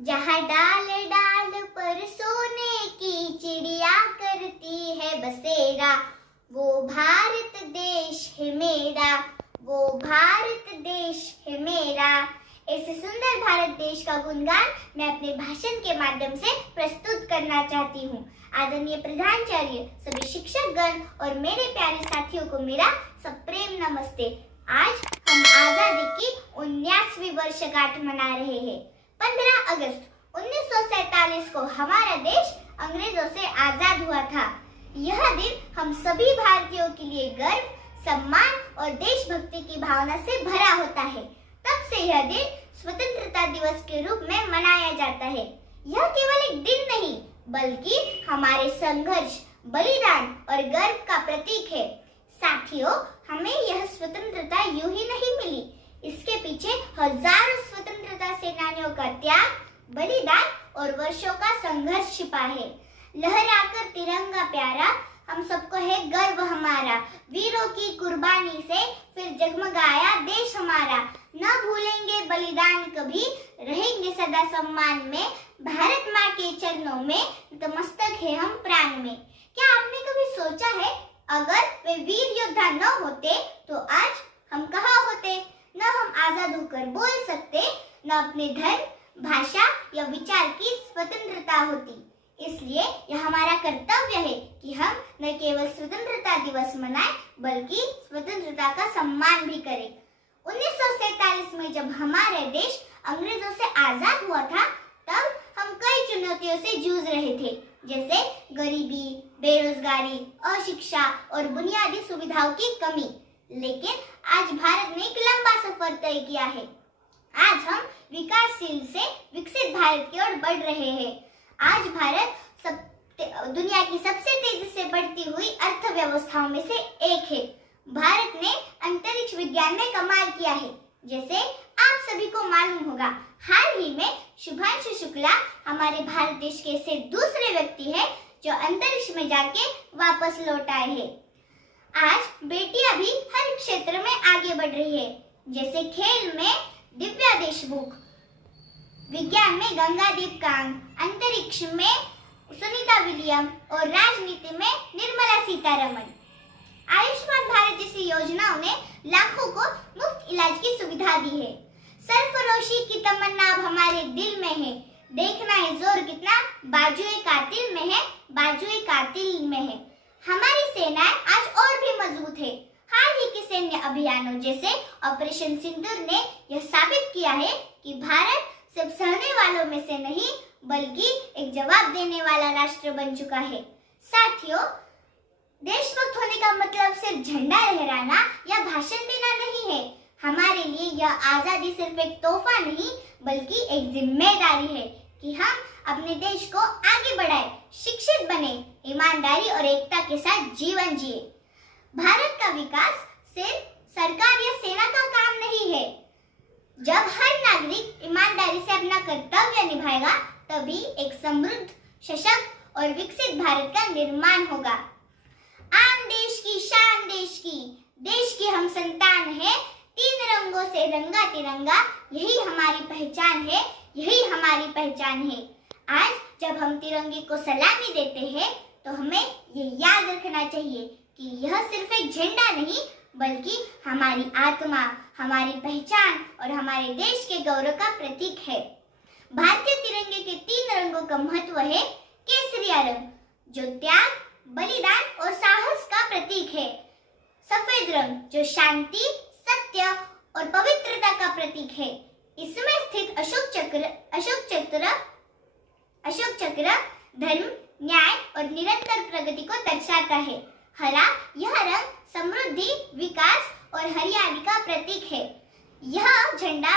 जहाँ डाल डाल पर सोने की चिड़िया करती है बसेरा, वो भारत देश है मेरा, वो भारत देश है मेरा। ऐसे सुंदर भारत देश का गुणगान मैं अपने भाषण के माध्यम से प्रस्तुत करना चाहती हूँ। आदरणीय प्रधानाचार्य, सभी शिक्षकगण और मेरे प्यारे साथियों को मेरा सप्रेम नमस्ते। आज हम आजादी की 19वीं वर्षगांठ मना रहे हैं। 15 अगस्त 1947 को हमारा देश अंग्रेजों से आजाद हुआ था। यह दिन हम सभी भारतीयों के लिए गर्व, सम्मान और देशभक्ति की भावना से भरा होता है। तब से यह दिन स्वतंत्रता दिवस के रूप में मनाया जाता है। यह केवल एक दिन नहीं, बल्कि हमारे संघर्ष, बलिदान और गर्व का प्रतीक है। साथियों, हमें यह स्वतंत्रता यूं ही नहीं मिली। इसके पीछे हजारों स्वतंत्रता सेनानियों का त्याग, बलिदान और वर्षों का संघर्ष छिपा है। लहराकर तिरंगा प्यारा, हम सबको है गर्व हमारा। वीरों की कुर्बानी से फिर जगमगाया देश हमारा। न भूलेंगे बलिदान कभी, रहेंगे सदा सम्मान में। भारत माँ के चरणों में नतमस्तक है हम प्राण में। क्या आपने कभी सोचा है, अगर वे वीर योद्धा न होते तो आज हम कहाँ होते? न हम आजाद होकर बोल सकते, न अपने धर्म, भाषा या विचार की स्वतंत्रता होती। इसलिए यह हमारा कर्तव्य है कि हम न केवल स्वतंत्रता दिवस मनाएं, बल्कि स्वतंत्रता का सम्मान भी करें। 1947 में जब हमारा देश अंग्रेजों से आजाद हुआ था, तब हम कई चुनौतियों से जूझ रहे थे, जैसे गरीबी, बेरोजगारी, अशिक्षा और बुनियादी सुविधाओं की कमी। लेकिन आज भारत ने एक लंबा सफर तय किया है। आज हम विकासशील से विकसित भारत की ओर बढ़ रहे हैं। आज भारत दुनिया की सबसे तेजी से बढ़ती हुई अर्थव्यवस्थाओं में से एक है। भारत ने अंतरिक्ष विज्ञान में कमाल किया है। जैसे आप सभी को मालूम होगा, हाल ही में शुभांशु शुक्ला हमारे भारत देश के ऐसे दूसरे व्यक्ति है जो अंतरिक्ष में जाके वापस लौट आए हैं। आज बेटियां भी हर क्षेत्र में आगे बढ़ रही है। जैसे खेल में दिव्या देशमुख, विज्ञान में गंगादीप कांग, अंतरिक्ष में सुनीता विलियम और राजनीति में निर्मला सीतारमण। आयुष्मान भारत जैसी योजनाओं ने लाखों को मुफ्त इलाज की सुविधा दी है। सरफरोशी की तमन्ना अब हमारे दिल में है। देखना है जोर कितना बाजुए कातिल में है, बाजुए कातिल में है। हमारी सेनाएं आज और भी मजबूत है। हाल ही के सैन्य अभियानों जैसे ऑपरेशन सिंदूर ने यह साबित किया है कि भारत सिर्फ सहने वालों में से नहीं, बल्कि एक जवाब देने वाला राष्ट्र बन चुका है। साथियों, देशभक्त होने का मतलब सिर्फ झंडा लहराना या भाषण देना नहीं है। हमारे लिए यह आजादी सिर्फ एक तोहफा नहीं, बल्कि एक जिम्मेदारी है कि हम अपने देश को आगे बढ़ाएं, शिक्षित बने, ईमानदारी और एकता के साथ जीवन जिए। भारत का विकास सिर्फ सरकार या सेना का काम नहीं है। जब हर नागरिक ईमानदारी से अपना कर्तव्य निभाएगा, तभी एक समृद्ध, सशक्त और विकसित भारत का निर्माण होगा। आन देश की शान देश की हम संतान है। 3 रंगों से रंगा तिरंगा, यही हमारी पहचान है, यही हमारी पहचान है। आज जब हम तिरंगे को सलामी देते हैं, तो हमें ये याद रखना चाहिए कि यह सिर्फ एक झंडा नहीं, बल्कि हमारी आत्मा, हमारी पहचान और हमारे देश के गौरव का प्रतीक है। भारतीय तिरंगे के 3 रंगों का महत्व है। केसरिया रंग, जो त्याग, बलिदान और साहस का प्रतीक है। सफेद रंग, जो शांति, सत्य और पवित्रता का प्रतीक है। इसमें स्थित अशोक चक्र धर्म, न्याय और निरंतर प्रगति को दर्शाता है। हरा, यह रंग समृद्धि, विकास और हरियाली का प्रतीक है। यह झंडा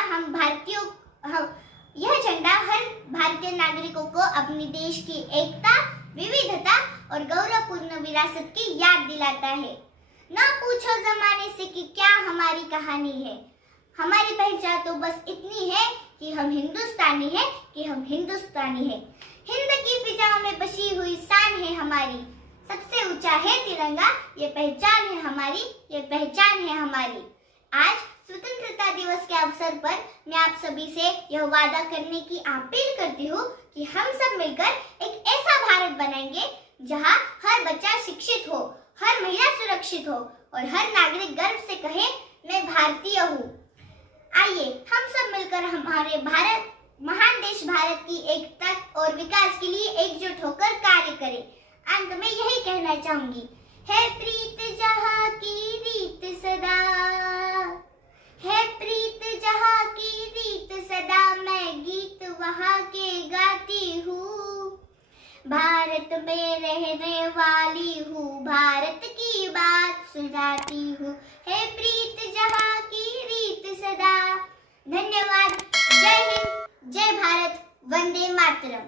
हर भारतीय नागरिकों को अपने देश की एकता, विविधता और गौरवपूर्ण विरासत की याद दिलाता है। न पूछो जमाने से कि क्या हमारी कहानी है। हमारी पहचान तो बस इतनी है कि हम हिंदुस्तानी हैं। हिंद की फिजाओं में बसी हुई शान है हमारी। सबसे ऊंचा है तिरंगा, ये पहचान है हमारी। आज स्वतंत्रता दिवस के अवसर पर मैं आप सभी से यह वादा करने की अपील करती करती हूँ कि हम सब मिलकर एक ऐसा भारत बनाएंगे जहाँ हर बच्चा शिक्षित हो, हर महिला सुरक्षित हो और हर नागरिक गर्व से कहे मैं भारतीय हूँ। आइए हम सब मिलकर हमारे भारत महान देश भारत की एकता और विकास के लिए एकजुट होकर कार्य करें। अंत में यही कहना चाहूंगी, है प्रीत जहाँ की रीत सदा, है प्रीत जहाँ की रीत सदा, मैं गीत वहाँ के गाती हूँ। भारत में रहने वाली हूँ, भारत की बात सुनाती हूँ, है प्रीत जहाँ की रीत सदा। धन्यवाद। जय हिंद, जय भारत, वंदे मातरम।